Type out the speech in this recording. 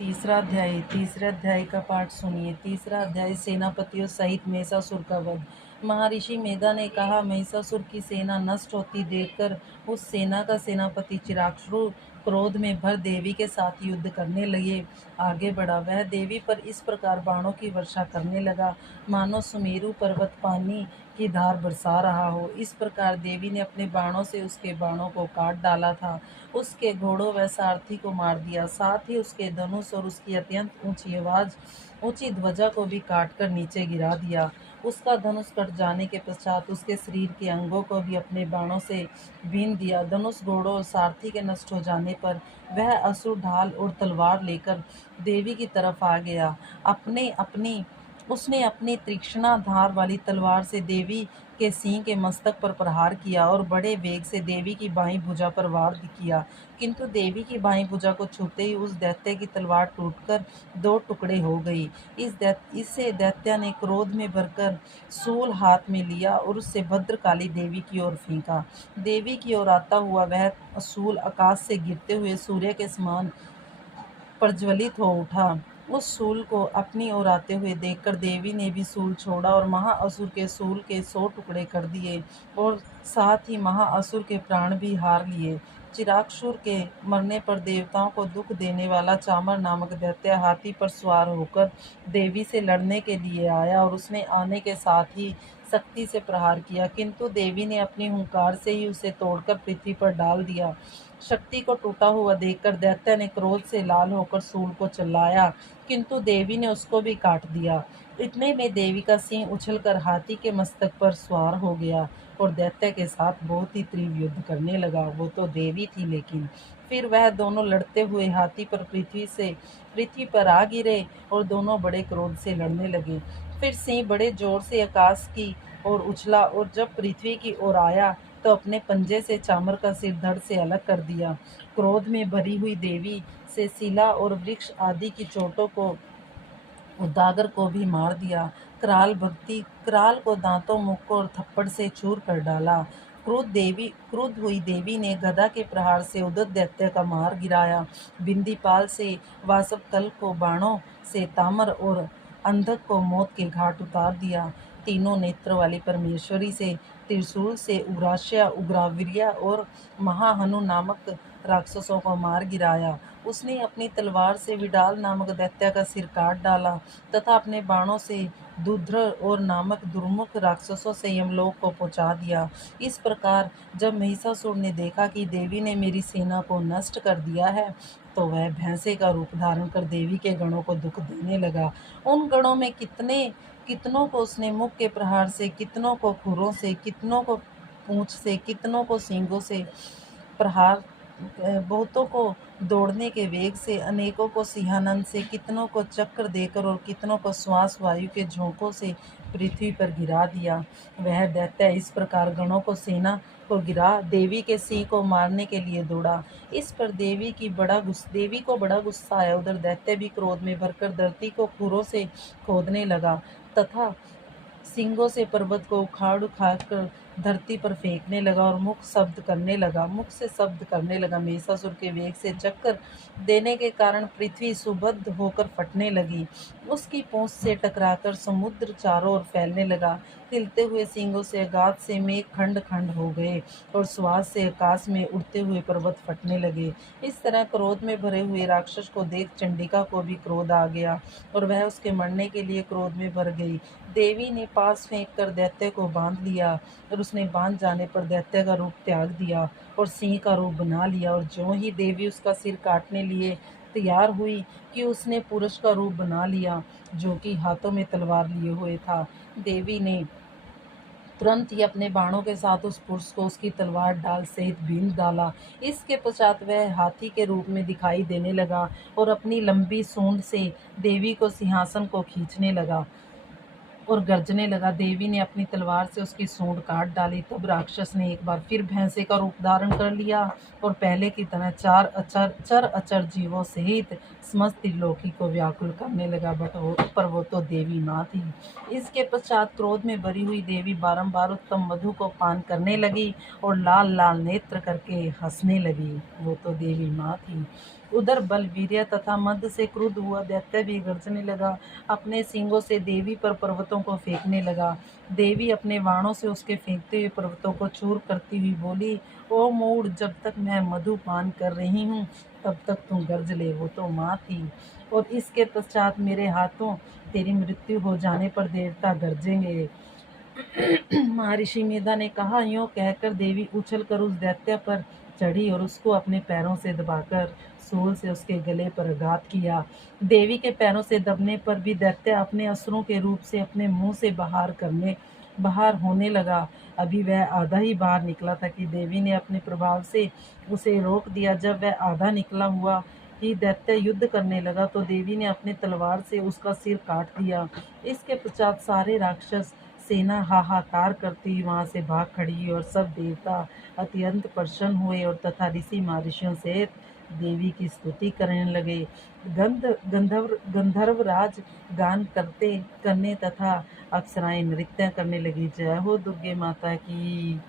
तीसरे अध्याय का पाठ सुनिए। तीसरा अध्याय सेनापतियों सहित महिषासुर का वध। महर्षि मेधा ने कहा, महिषासुर की सेना नष्ट होती देखकर उस सेना का सेनापति चिराक्षरू क्रोध में भर देवी के साथ युद्ध करने लगे। आगे बढ़ा, वह देवी पर इस प्रकार बाणों की वर्षा करने लगा मानो सुमेरु पर्वत पानी की धार बरसा रहा हो। इस प्रकार देवी ने अपने बाणों से उसके बाणों को काट डाला था, उसके घोड़ों व सारथी को मार दिया, साथ ही उसके धनुष और उसकी अत्यंत ऊंची ध्वजा को भी काटकर नीचे गिरा दिया। उसका धनुष कट जाने के पश्चात उसके शरीर के अंगों को भी अपने बाणों से बीन दिया। धनुष, घोड़ों और सारथी के नष्ट हो जाने पर वह असुर ढाल और तलवार लेकर देवी की तरफ आ गया। उसने अपनी तीक्ष्ण धार वाली तलवार से देवी के सिंह के मस्तक पर प्रहार किया और बड़े वेग से देवी की बाईं भुजा पर वार किया, किंतु देवी की बाईं भुजा को छूते ही उस दैत्य की तलवार टूटकर दो टुकड़े हो गई। इससे दैत्य ने क्रोध में भरकर शूल हाथ में लिया और उससे भद्रकाली देवी की ओर फेंका। देवी की ओर आता हुआ वह शूल आकाश से गिरते हुए सूर्य के समान प्रज्वलित हो उठा। उस शूल को अपनी ओर आते हुए देखकर देवी ने भी शूल छोड़ा और महाअसुर के शूल के 100 टुकड़े कर दिए और साथ ही महाअसुर के प्राण भी हार लिए। चिराक्षुर के मरने पर देवताओं को दुख देने वाला चामर नामक दैत्य हाथी पर सवार होकर देवी से लड़ने के लिए आया और उसने आने के साथ ही शक्ति से प्रहार किया, किंतु देवी ने अपनी हुंकार से ही उसे तोड़कर पृथ्वी पर डाल दिया। शक्ति को टूटा हुआ देखकर दैत्य ने क्रोध से लाल होकर शूल को चलाया, किंतु देवी ने उसको भी काट दिया। इतने में देवी का सिंह उछलकर हाथी के मस्तक पर सवार हो गया और दैत्य के साथ बहुत ही तीव्र युद्ध करने लगा। वो तो देवी थी, लेकिन फिर वह दोनों लड़ते हुए हाथी पर पृथ्वी पर आ गिरे और दोनों बड़े क्रोध से लड़ने लगे। फिर सिंह बड़े जोर से आकाश की ओर उछला और जब पृथ्वी की ओर आया तो अपने पंजे से चामर का सिर धड़ से अलग कर दिया। क्रोध में भरी हुई देवी से शिला और वृक्ष आदि की चोटों को उदागर को भी मार दिया। कराल को दांतों, मुक्कों और थप्पड़ से चूर कर डाला। क्रुद्ध हुई देवी ने गदा के प्रहार से उद्धत दैत्य का मार गिराया। बिंदीपाल से वासवकल को बाणों से तामर और अंधक को मौत के घाट उतार दिया। तीनों नेत्र वाली परमेश्वरी से त्रिशूल से उग्रास्या, उग्रावीर्या और महाहनु नामक राक्षसों को मार गिराया। उसने अपनी तलवार से विडाल नामक दैत्य का सिर काट डाला तथा अपने बाणों से दुध्र और नामक दुर्मुख राक्षसों से यमलोक को पहुंचा दिया। इस प्रकार जब महिषासुर ने देखा कि देवी ने मेरी सेना को नष्ट कर दिया है, तो वह भैंसे का रूप धारण कर देवी के गणों को दुख देने लगा। उन गणों में कितनों को उसने मुख के प्रहार से, कितनों को खुरों से, कितनों को पूंछ से, कितनों को सींगों से प्रहार, बहुतों को दौड़ने के वेग से, अनेकों को सिंहानंद से, कितनों को चक्र देकर और कितनों को श्वास वायु के झोंकों से पृथ्वी पर गिरा दिया। वह दैत्य इस प्रकार गणों को सेना को गिरा देवी के सिंह को मारने के लिए दौड़ा। इस पर देवी को बड़ा गुस्सा आया। उधर दैत्य भी क्रोध में भरकर धरती को खुरों से खोदने लगा तथा सींगों से पर्वत को उखाड़ उखाड़ धरती पर फेंकने लगा और मुख से शब्द करने लगा। महिषासुर के वेग से चक्कर देने के कारण पृथ्वी सुबद्ध होकर फटने लगी। उसकी पूंछ से टकराकर समुद्र चारों ओर फैलने लगा। हिलते हुए सींगों से अगाध से मेघ खंड खंड हो गए और श्वास से आकाश में उड़ते हुए पर्वत फटने लगे। इस तरह क्रोध में भरे हुए राक्षस को देख चंडिका को भी क्रोध आ गया और वह उसके मरने के लिए क्रोध में भर गई। देवी ने पास फेंक कर दैत्य को बांध लिया और उसने बांध जाने पर दैत्य का रूप त्याग दिया और सिंह का रूप बना लिया। और ज्यों ही देवी उसका सिर काटने लिए तैयार हुई कि उसने पुरुष का रूप बना लिया, जो कि हाथों में तलवार लिए हुए था। देवी ने तुरंत ही अपने बाणों के साथ उस पुरुष को उसकी तलवार डाल सहित बींध डाला। इसके पश्चात वह हाथी के रूप में दिखाई देने लगा और अपनी लंबी सूंड से देवी को सिंहासन को खींचने लगा और गर्जने लगा। देवी ने अपनी तलवार से उसकी सूंड काट डाली। तब राक्षस ने एक बार फिर भैंसे का रूप धारण कर लिया और पहले की तरह चर अचर जीवों सहित समस्त त्रिलोकी को व्याकुल करने लगा। पर वो तो देवी माँ थी। इसके पश्चात क्रोध में भरी हुई देवी बारंबार उत्तम मधु को पान करने लगी और लाल लाल नेत्र करके हंसने लगी। वो तो देवी माँ थी। उधर बलवीर्य तथा मद से क्रुद्ध हुआ दैत्य भी गर्जने लगा, अपने सींगों से देवी पर पर्वतों को फेंकने लगा। देवी अपने बाणों से उसके फेंकते हुए पर्वतों को चूर करती हुई बोली, ओ मूढ़, जब तक मैं मधु पान कर रही हूँ तब तक तू गर्ज ले। वो तो माँ थी, और इसके पश्चात मेरे हाथों तेरी मृत्यु हो जाने पर देवता गरजेंगे। महर्षि मेधा ने कहा। यूं कहकर देवी उछल कर उस दैत्य पर चढ़ी और उसको अपने पैरों से दबाकर सूल से उसके गले पर आघात किया। देवी के पैरों से दबने पर भी दैत्य अपने असुरों के रूप से अपने मुंह से बाहर होने लगा। अभी वह आधा ही बाहर निकला था कि देवी ने अपने प्रभाव से उसे रोक दिया। जब वह आधा निकला हुआ ही दैत्य युद्ध करने लगा तो देवी ने अपनी तलवार से उसका सिर काट दिया। इसके पश्चात सारे राक्षस सेना हाहाकार करती हुई वहां से भाग खड़ी, और सब देवता अत्यंत प्रसन्न हुए और तथा ऋषि महर्षियों से देवी की स्तुति करने लगे। गंधर्व राज गान करने तथा अप्सराएं नृत्य करने लगी। जय हो दुर्गे माता की।